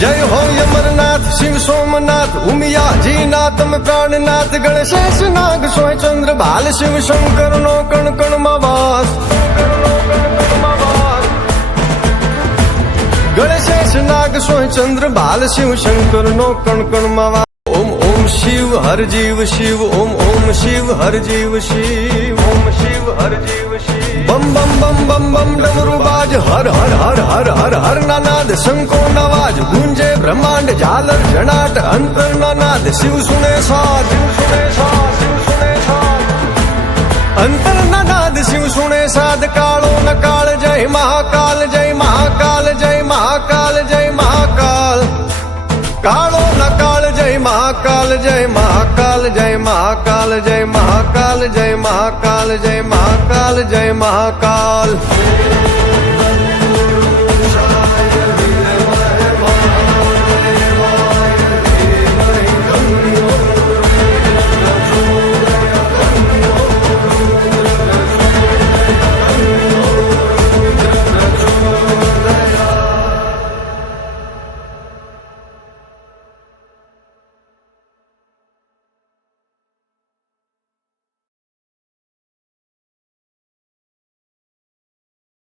जय हो अमरनाथ शिव सोमनाथ उमियाजी नाथम प्राणनाथ गणेश नाग सोय चंद्र भाल शिव शंकर नो कण कण वास गणेश नाग सोय चंद्र भाल शिव शंकर नो कण कण वास ओम ओम शिव हर जीव शिव ओम ओम शिव हर जीव शिव ओम शिव हर जीव शिव बम बम बम बम बम डमरू बाज हर हर हर हर हर हर नानाद शंको नवाज गूंजे ब्रह्मांड झालर जनाट अंतर नानाद शिव सुने साध शिव सुने साध शिव सुने साध अंतर नानाद शिव सुने साध कालो न काल जय महाकाल जय महाकाल जय महाकाल जय महाकाल कालो न काल जय महाकाल जय महाकाल जय महाकाल जय महाकाल जय महाकाल जय महाकाल जय महाकाल